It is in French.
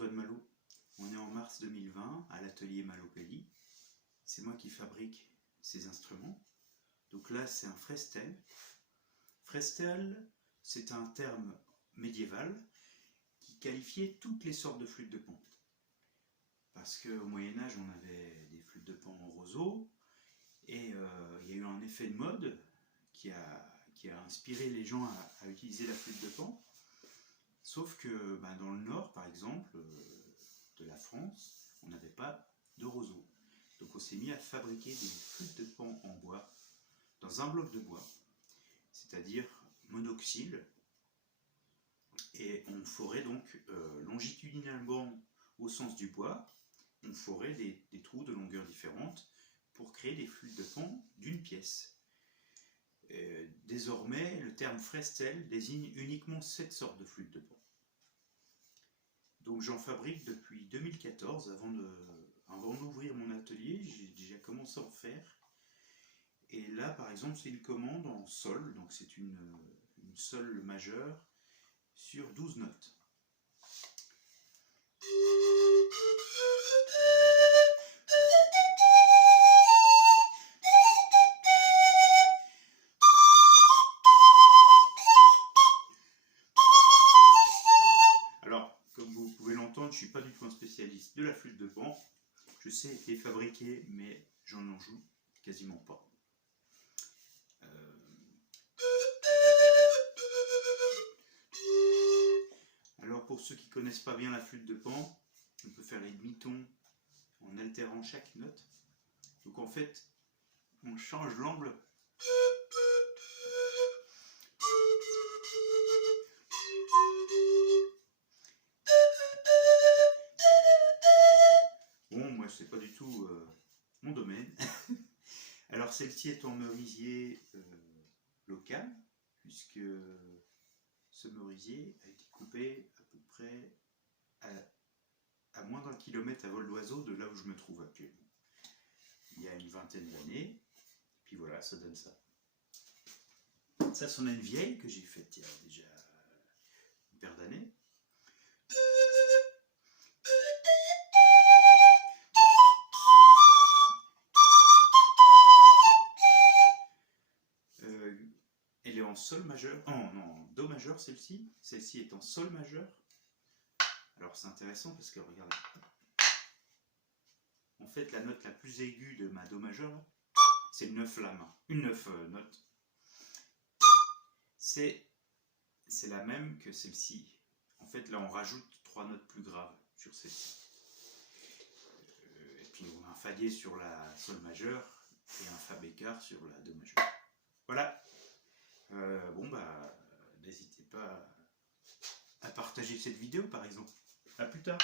Antoine Malo. On est en mars 2020 à l'atelier Malo-Pelli. C'est moi qui fabrique ces instruments. Donc là, c'est un frestel. Frestel, c'est un terme médiéval qui qualifiait toutes les sortes de flûtes de pan. Parce qu'au Moyen-Âge, on avait des flûtes de pan en roseau, et il y a eu un effet de mode qui a inspiré les gens à utiliser la flûte de pan. Sauf que dans le nord, par exemple, de la France, on n'avait pas de roseau. Donc on s'est mis à fabriquer des flûtes de pan en bois, dans un bloc de bois, c'est-à-dire monoxyle, et on forait donc longitudinalement au sens du bois, on forait des trous de longueur différente pour créer des flûtes de pan d'une pièce. Désormais, le terme frestel désigne uniquement cette sorte de flûte de pan. Donc j'en fabrique depuis 2014, avant d'ouvrir mon atelier, j'ai déjà commencé à en faire. Et là, par exemple, c'est une commande en sol, donc c'est une sol majeure sur 12 notes. Alors, comme vous pouvez l'entendre, je ne suis pas du tout un spécialiste de la flûte de pan. Je sais les fabriquer, mais j'en en joue quasiment pas. Alors, pour ceux qui ne connaissent pas bien la flûte de pan, on peut faire les demi-tons en altérant chaque note. Donc en fait, on change l'angle. Bon, moi c'est pas du tout mon domaine. Alors celle-ci est en merisier local, puisque ce merisier a été coupé à peu près à moins d'1 kilomètre à vol d'oiseau de là où je me trouve actuellement. Il y a une vingtaine d'années, puis voilà, ça donne ça. Ça, c'en est une vieille que j'ai faite il y a déjà une paire d'années. Elle est en sol majeur, non, en do majeur celle-ci. Celle-ci est en sol majeur. Alors c'est intéressant parce que regardez. En fait, la note la plus aiguë de ma do majeur, c'est une 9 lames, une 9 note. C'est la même que celle-ci. En fait, là, on rajoute 3 notes plus graves sur celle-ci. Et puis, on a un fadier sur la sol majeur et un fa bécard sur la do majeur. Voilà. N'hésitez pas à partager cette vidéo, par exemple. À plus tard.